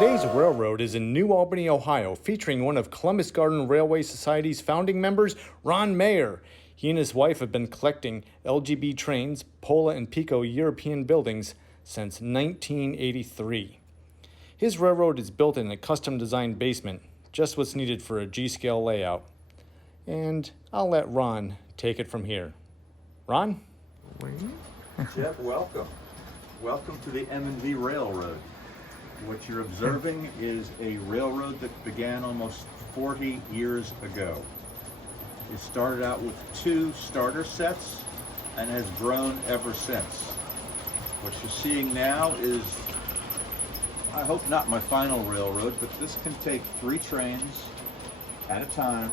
Today's railroad is in New Albany, Ohio, featuring one of Columbus Garden Railway Society's founding members, Ron Mayer. He and his wife have been collecting LGB trains, Pola and Piko European buildings since 1983. His railroad is built in a custom-designed basement, just what's needed for a G-scale layout. And I'll let Ron take it from here. Ron? Jeff, welcome. Welcome to the M&V Railroad. What you're observing is a railroad that began almost 40 years ago. It started out with 2 starter sets and has grown ever since. What you're seeing now is, I hope not my final railroad, but this can take 3 trains at a time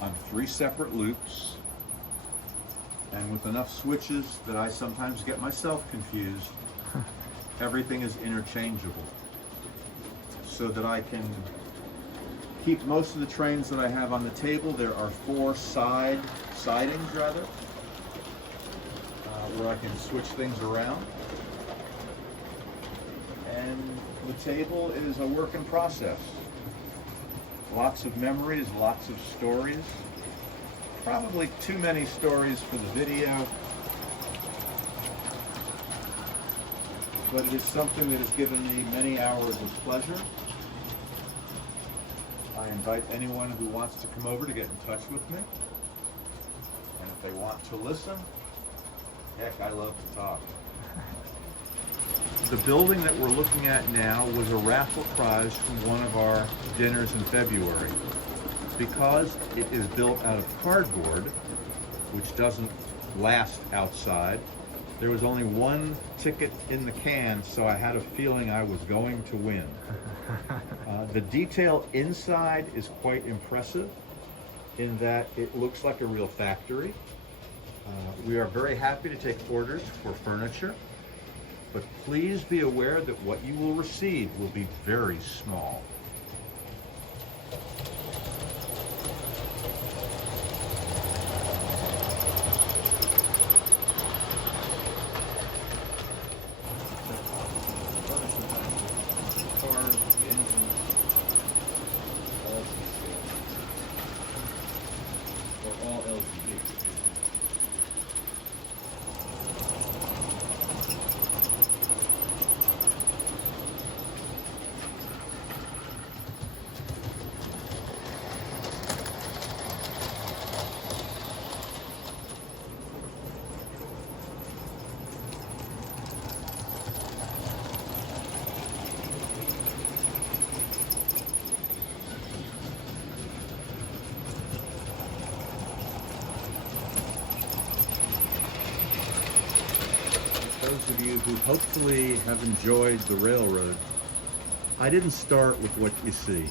on 3 separate loops, and with enough switches that I sometimes get myself confused. Everything is interchangeable so that I can keep most of the trains that I have on the table. There are 4 sidings where I can switch things around. And the table is a work in process. Lots of memories, lots of stories. Probably too many stories for the video. But it is something that has given me many hours of pleasure. I invite anyone who wants to come over to get in touch with me. And if they want to listen, heck, I love to talk. The building that we're looking at now was a raffle prize from one of our dinners in February. Because it is built out of cardboard, which doesn't last outside, there was only 1 ticket in the can, so I had a feeling I was going to win. The detail inside is quite impressive in that it looks like a real factory. We are very happy to take orders for furniture, but please be aware that what you will receive will be very small. All LGB. Those of you who hopefully have enjoyed the railroad, I didn't start with what you see.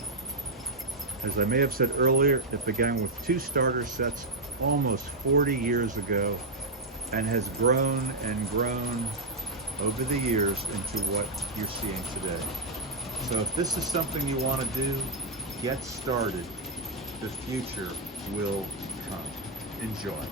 As I may have said earlier, it began with 2 starter sets almost 40 years ago and has grown and grown over the years into what you're seeing today. So if this is something you want to do, get started. The future will come. Enjoy.